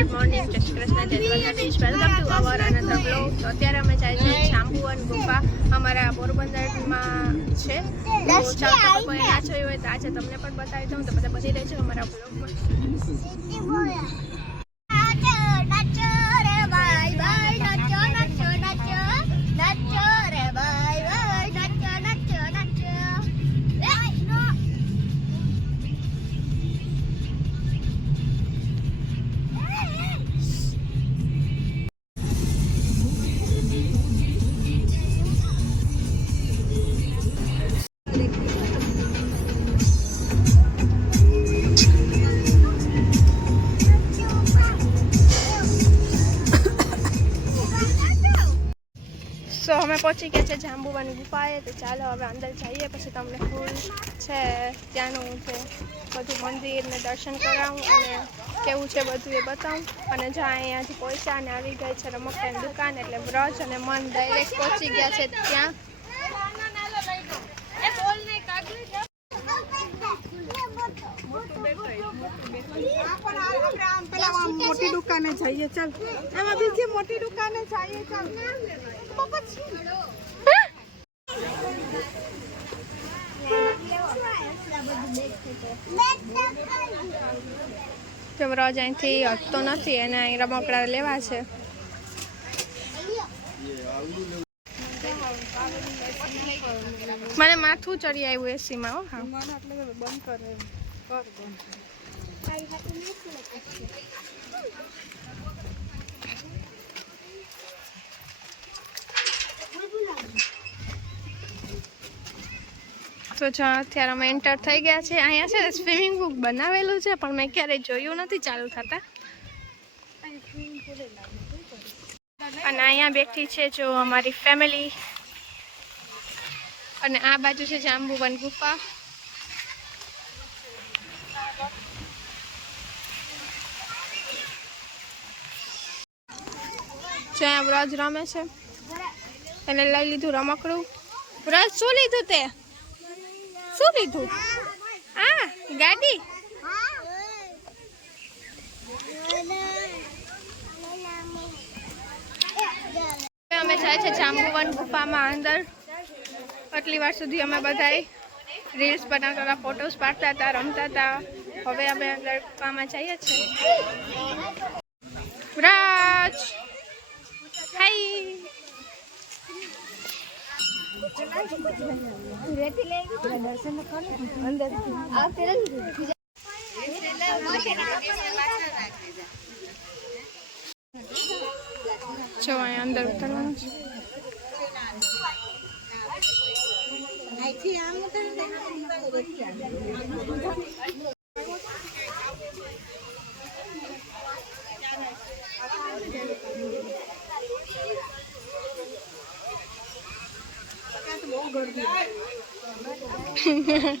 Good morning જય શ્રી કૃષ્ણ જય Dwarkadhish welcome to our another blog તો અત્યારે અમે જાય છે જાંબુવન ગુફા. અમારા પોરબંદરમાં છે. તો ચાલો તમે કોઈ ના જોયું હોય તો આજે તમને પણ બતાવી દઉં. તો બધા બધી રહેજો અમારા બ્લોગમાં સો અમે પહોંચી ગયા છે જાંબુવાની ગુફાએ. તો ચાલો હવે અંદર જઈએ, પછી તમને ફૂલ છે, ત્યાંનું છે, બધું મંદિરને દર્શન કરાવું અને કેવું છે બધું એ બતાવું. અને જ્યાં અહીંયાથી પહોંચ્યા અને આવી ગઈ છે રમકડાની દુકાન, એટલે વ્રજ અને મન ડાયરેક્ટ પહોંચી ગયા છે ત્યાં. દુકાને જઈએ, ચાલ. આમાં બીજી મોટી દુકાને જઈએ, ચાલ. જો વ્રજ અહીંથી હટતો નથી એને અહીં રમકડા લેવા છે? મને માથું ચડી આવ્યું એસીમાં હો. બંધ કરે તો જો, અત્યારે અમે એન્ટર થઈ ગયા છે અહીંયા છે ને સ્વિમિંગ પુલ બનાવેલું છે, પણ મેં ક્યારેય જોયું નથી, ચાલુ થતા. અને અહીંયા બેઠી છે જો અમારી ફેમિલી અને આ બાજુ છે જાંબુવન ગુફા. જો અહીંયા વ્રજ રમે છે. એને લઈ લીધું રમકડું. વ્રજ શું લીધું તે? શું લીધું? હા ગાડી? અમે જાય છે જાંબુવન ગુફામાં અંદર. આટલી વાર સુધી અમે બધાય રીલ્સ બનાવતા હતા ફોટોસ પાડતા હતા, રમતા હતા. હવે અમે અંદર ગુફામાં જઈએ છીએ. રાજ હાય જો અહીંયા અંદર ઉતરવાનું છે. જો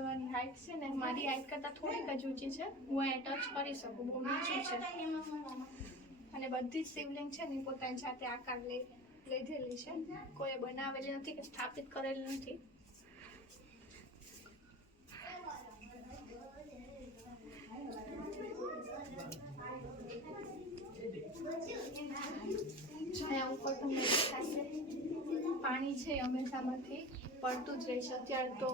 આની હાઈટ છે ને મારી હાઈટ કરતાં થોડીક જ ઊંચી છે. હું અહીંયા ટચ કરી શકું, બહુ નીચું છે. અને બધી જ શિવલિંગ છે ને એ પોતાની જાતે આકાર લઈ લીધેલી છે. કોઈ બનાવેલી નથી કે સ્થાપિત કરેલી નથી. પાણી છે હંમેશામાંથી. પડતું જ રહેશે અત્યારે તો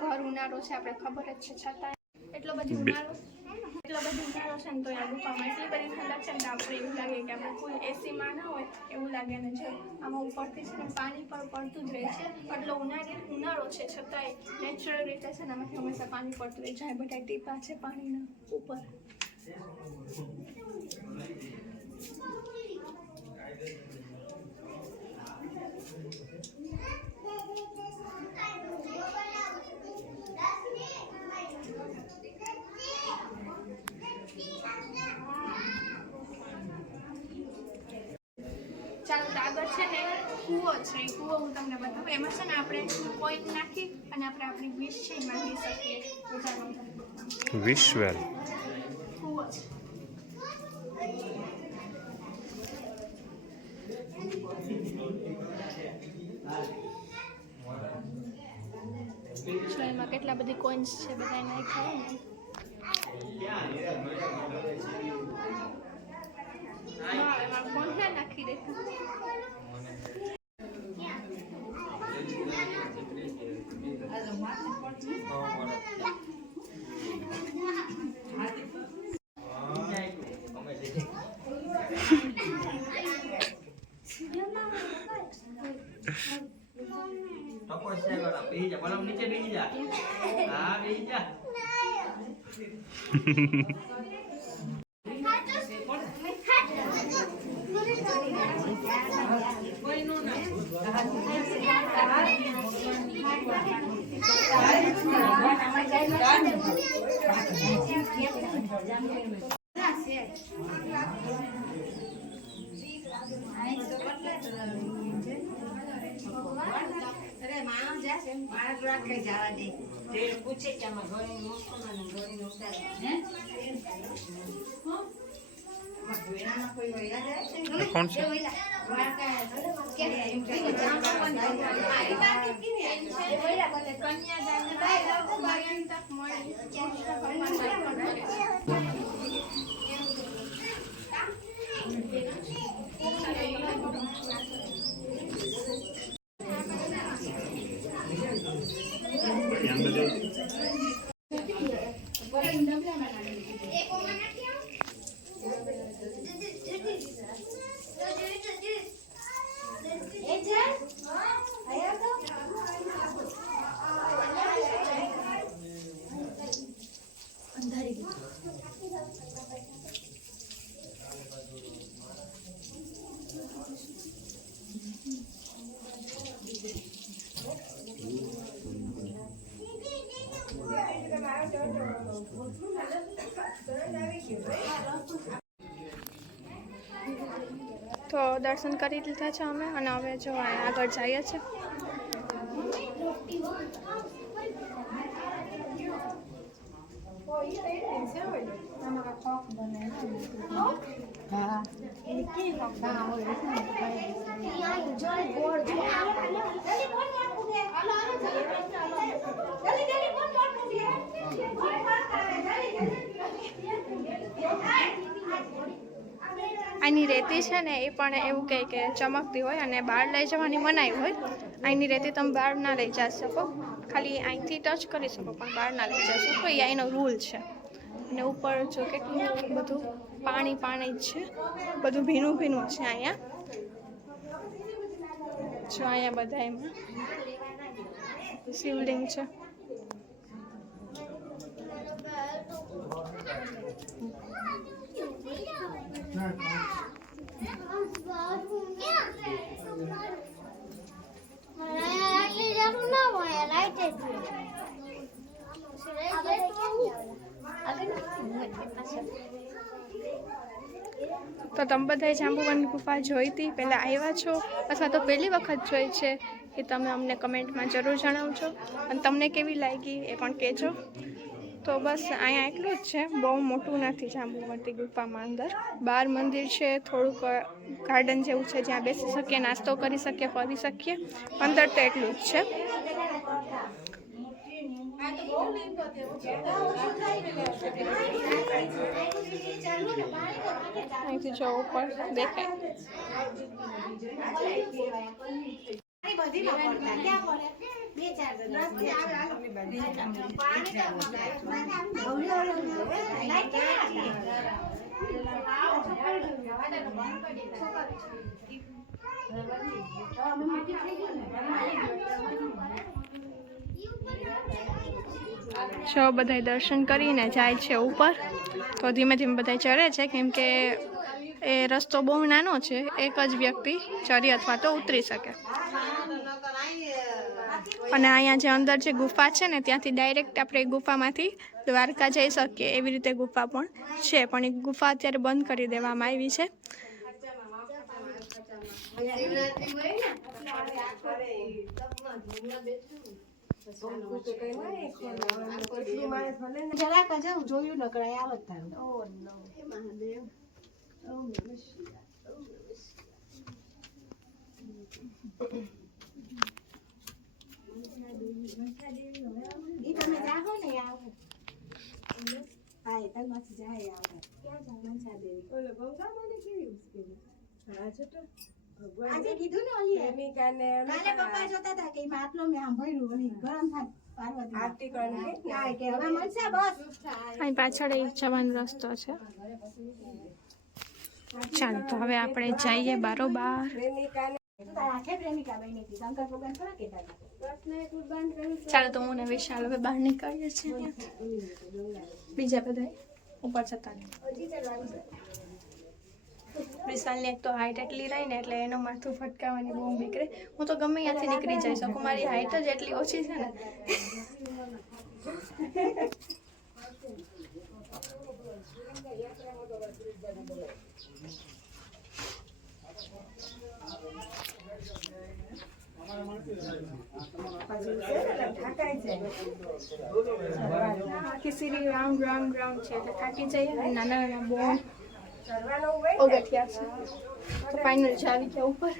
ઘર ઉનાળો છે, આપણે ખબર જ છે છતાં એટલો બધી ઉનાળો એટલો બધી ઉનાળો છે ને તો આ ગુફામાં એટલી બધી ઠંડક છે ને આપણે એવું લાગે કે આપણે ફૂલ એસીમાં ના હોય, એવું લાગે ને છે આમાં ઉપરથી છે ને પાણી પણ પડતું જ રહે છે. એટલો ઉનાળી ઉનાળો છે છતાંય નેચરલ રીતે છે ને આમાંથી હંમેશા પાણી પડતું રહે. જાય બધા ટીપા છે પાણીના ઉપર. આગળ છે ને કૂવો છે એ કૂવો હું તમને બતાવું. એમાં છે ને આપણે કોઈન નાખી અને આપણે આપણી વિશ છે એ માંગી શકીએ. વિશ્વેલ કૂવો છે. એમાં કેટલા બધી કોઈન્સ છે બધા નાખ્યા? ને હા એમાં કોણ ના નાખી દેતું તપસ્યા કરો બેહી જા પલંગ નીચે બેહી જા હા બેહી જા અરે માણસ જાશે માણસ રાખે જવા દે. પૂછે કે આમાં ઉતારે ભોયરામાં કોઈ વૈરા જાય છે? કોણ છે? કન્યાદાન Yanında değil. દર્શન કરી લીધા છે અમે અને હવે જો આગળ જઈએ છીએ આની રેતી છે ને એ પણ એવું કહે કે ચમકતી હોય અને બહાર લઈ જવાની મનાઈ હોય. અહીંની રેતી તમે બહાર ના લઈ જઈ શકો. ખાલી અહીંથી ટચ કરી શકો પણ બહાર ના લઈ જઈ શકો. એ અહીંનો રૂલ છે. અને ઉપર જો કેટલું બધું પાણી પાણી જ છે. બધું ભીનું ભીનું છે અહીંયા. જો અહીંયા બધા એમાં શિવલિંગ છે. તમે બધાએ જાંબુવનની ગુફા જોઈ હતી પહેલાં આવ્યા છો? અથવા તો પહેલી વખત જોઈ છે? એ તમે અમને કમેન્ટમાં જરૂર જણાવજો. અને તમને કેવી લાગી એ પણ કહેજો. તો બસ અહીંયા એટલું જ છે. બહુ મોટું નથી જાંબુવંતી ગુફામાં અંદર. બાર મંદિર છે, થોડુંક ગાર્ડન જેવું છે, જ્યાં બેસી શકીએ, નાસ્તો કરી શકીએ, ફરી શકીએ. અંદર તો એટલું જ છે. અહીંથી જો ઉપર દેખાય બધી માં પડતા ક્યાં પડે બે ચાર જણા છો બધાય દર્શન કરીને જાય છે ઉપર. તો ધીમે ધીમે બધાય ચડે છે, કેમ કે એ રસ્તો બહુ નાનો છે, એક જ વ્યક્તિ ચડી અથવા તો ઉતરી શકે. અને અહીંયા જે અંદર જે ગુફા છે ને, ત્યાંથી ડાયરેક્ટ આપણે ગુફામાંથી દ્વારકા જઈ શકીએ, એવી રીતે ગુફા પણ છે. પણ એ ગુફા અત્યારે બંધ કરી દેવામાં આવી છે. તમે હા એ તલમાંથી જાય આવે મનસા દેવી આજે કીધું ને ઓલી કાલે પપ્પા જોતા હતા કે એમાં આટલો મેં સાંભળ્યું ઓલી ગરમ થાય પાર્વતી. હા, કે હવે મનસા બસ. અહીં પાછળ જવાનો રસ્તો છે. ચાલો તો હવે આપણે જઈએ બારોબાર. ચાલો તો હું ને વિશાલ હવે બહાર નીકળીએ છીએ બીજા બધા ઉપર જતા વિશાલની એક તો હાઇટ એટલી રહી ને એટલે એનું માથું ફટકાવાની બહુ નીકળે હું તો ગમે ત્યાંથી નીકળી જઈ શકું. મારી હાઇટ જ એટલી ઓછી છે ને. આખી સીડી રાઉન્ડ રાઉન્ડ રાઉન્ડ છે. એટલે થાકી જઈએ નાના નાના બહુ પગથિયા છે. તો ફાઇનલ છે આવી ગયા ઉપર.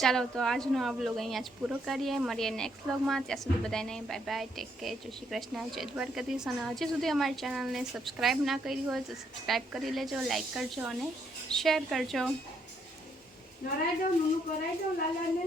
ચાલો તો આજનો આ બ્લોગ અહીંયા જ પૂરો કરીએ. મળીએ નેક્સ્ટ બ્લોગમાં ત્યાં સુધી બધાને બાય બાય ટેક કેર જય શ્રી કૃષ્ણ. જય દ્વારકાધીશ. અને હજી સુધી અમારી ચેનલને સબસ્ક્રાઈબ ના કરી હોય તો સબસ્ક્રાઈબ કરી લેજો લાઈક કરજો અને શેર કરજો. નરાઈ દો કરાઈ દો લાલાને.